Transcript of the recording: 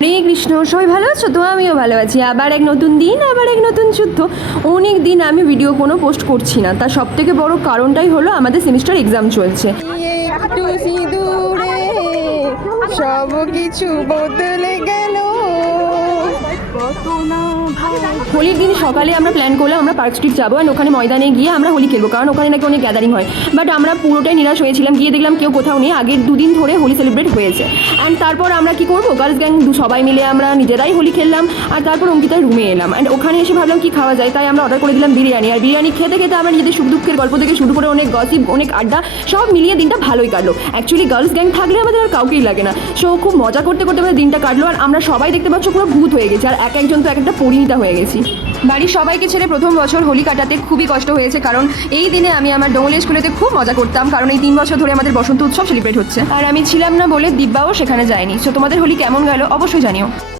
হরে কৃষ্ণ, সবাই ভালো আছো তো? আমিও ভালো আছি। আবার এক নতুন দিন, আবার এক নতুন যুদ্ধ। অনেক দিন আমি ভিডিও কোনো পোস্ট করছি না, তার সব থেকে বড় কারণটাই হলো আমাদের সেমিস্টার এক্সাম চলছে। একটু সিঁদুরে সব কিছু বদলে গেল। হোলির দিন সকালে আমরা প্ল্যান করলাম আমরা পার্ক স্ট্রিট যাবো, অ্যান্ড ওখানে ময়দানে গিয়ে আমরা হোলি খেলবো, কারণ ওখানে নাকি অনেক গ্যাদারিং হয়। বাট আমরা পুরোটাই নিরাশ হয়েছিলাম, গিয়ে দেখলাম কেউ কোথাও নেই। আগের দুদিন ধরে হোলি সেলিব্রেট হয়েছে, অ্যান্ড তারপর আমরা কি করবো, গার্লস গ্যাং সবাই মিলে আমরা নিজেরাই হোলি খেললাম। আর তারপর অঙ্কিতার রুমে এলাম, অ্যান্ড ওখানে এসে ভাবলাম কি খাওয়া যায়, তাই আমরা অর্ডার করে দিলাম বিরিয়ানি। আর বিরিয়ানি খেতে খেতে আমরা নিজেদের সুখ দুঃখের গল্প থেকে শুরু করে অনেক গসিপ, অনেক আড্ডা, সব মিলিয়ে দিনটা ভালোই কাটলো। অ্যাকচুয়ালি গার্লস গ্যাং থাকলে আমাদের আর কাউকেই লাগে না। সো খুব মজা করতে করতে আমাদের দিনটা কাটলো। আর আমরা সবাই দেখতে পাচ্ছ পুরো ভূত হয়ে গেছি, আর এক একজন তো এক একটা পরিণীতা হয়ে গেছি। বাড়ির সবাইকে ছেড়ে প্রথম বছর হোলি কাটাতে খুবই কষ্ট হয়েছে, কারণ এই দিনে আমি আমার ডোঙলিয়া স্কুলেতে খুব মজা করতাম, কারণ এই 3 বছর ধরে আমাদের বসন্ত উৎসব সেলিব্রেট হচ্ছে। আর আমি ছিলাম না বলে দিব্যাও সেখানে যায়নি। সো তোমাদের হোলি কেমন গেল অবশ্যই জানিও।